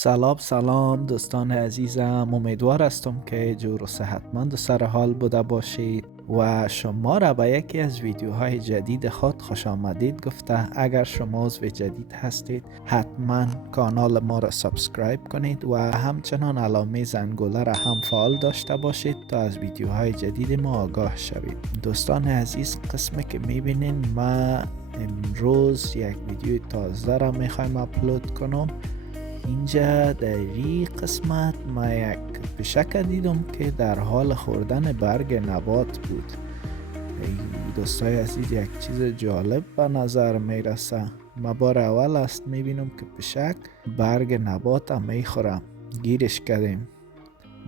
سلام دوستان عزیزم، امیدوار هستم که جور و صحتمند و سر حال بوده باشید و شما را به یکی از ویدیوهای جدید خود خوش آمدید گفته. اگر شما عضو جدید هستید حتما کانال ما را سابسکرایب کنید و همچنان علامه زنگوله را هم فعال داشته باشید تا از ویدیوهای جدید ما آگاه شوید. دوستان عزیز، قسمی که میبینین ما امروز یک ویدیو تازه را میخوایم اپلود کنم. اینجا در این قسمت ما یک پشک دیدم که در حال خوردن برگ نبات بود. دوستای عزیز، یک چیز جالب به نظر میرسه. ما بار اول است میبینم که پشک برگ نبات هم میخورم. گیرش کردیم،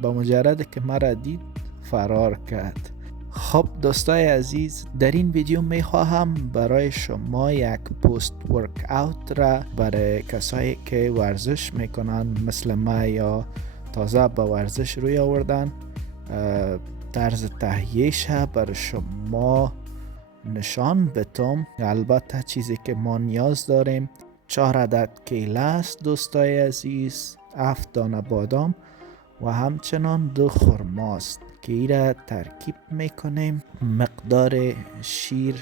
با مجرد که مرا دید فرار کرد. خب دوستای عزیز، در این ویدیو میخواهم برای شما یک پست ورک اوت را برای کسایی که ورزش میکنن مثل ما یا تازه به ورزش روی آوردن طرز تهیهش برای شما نشان بدم. البته چیزی که ما نیاز داریم 4 عدد کیله است دوستای عزیز، 7 دانه بادام و همچنان 2 خرماست که این را ترکیب میکنیم. مقدار شیر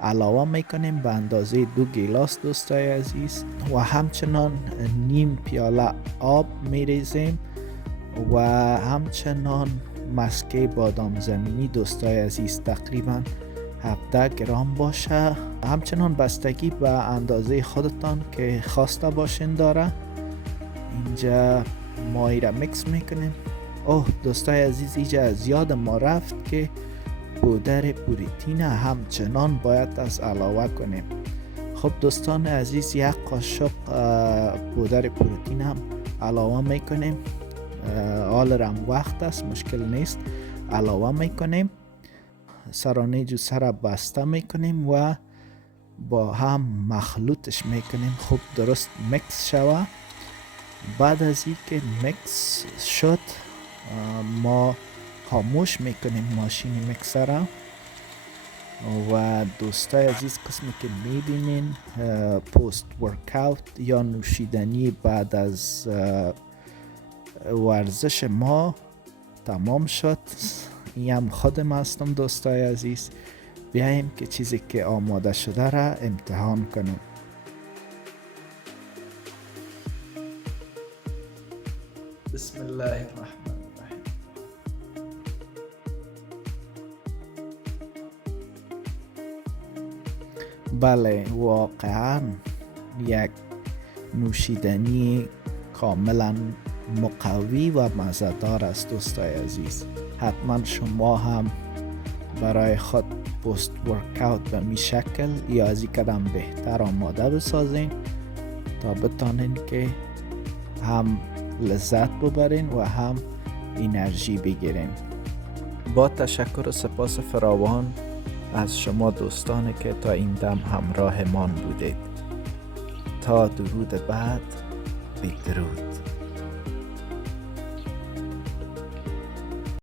علاوه میکنیم به اندازه 2 گیلاس دوستای عزیز و همچنان نیم پیاله آب میریزیم و همچنان مسکه بادام زمینی دوستای عزیز تقریبا 17 گرم باشه. همچنان بستگی به اندازه خودتان که خواسته باشین داره. اینجا ما ای را میکس میکنیم. دوستای عزیز، اینجا از یاد ما رفت که پودر پروتئین همچنان باید از علاوه کنیم. خب دوستان عزیز، 1 قاشق پودر پروتئین هم علاوه میکنیم. حال رم وقت است، مشکل نیست، علاوه میکنیم. سرانه جوسه را بسته میکنیم و با هم مخلوطش میکنیم خوب درست میکس شود. بعد از این که میکس شد ما خاموش میکنیم ماشین میکسر را و دوستای عزیز، قسمی که میبینین پست ورکاوت یا نوشیدنی بعد از ورزش ما تمام شد. این هم خودم هستم دوستای عزیز. بیاییم که چیزی که آماده شده را امتحان کنیم. بسم الله الرحمن الرحیم. بله، واقعا یک نوشیدنی کاملا مقوی و مزه‌دار است دوستای عزیز. حتما شما هم برای خود پست ورکاوت به می شکل یا از این قدم بهتر آماده بسازین تا بتانین که هم لذت ببرین و هم انرژی بگیرین. با تشکر و سپاس فراوان از شما دوستانی که تا این دم همراه من بودید. تا درود بعد، بدرود.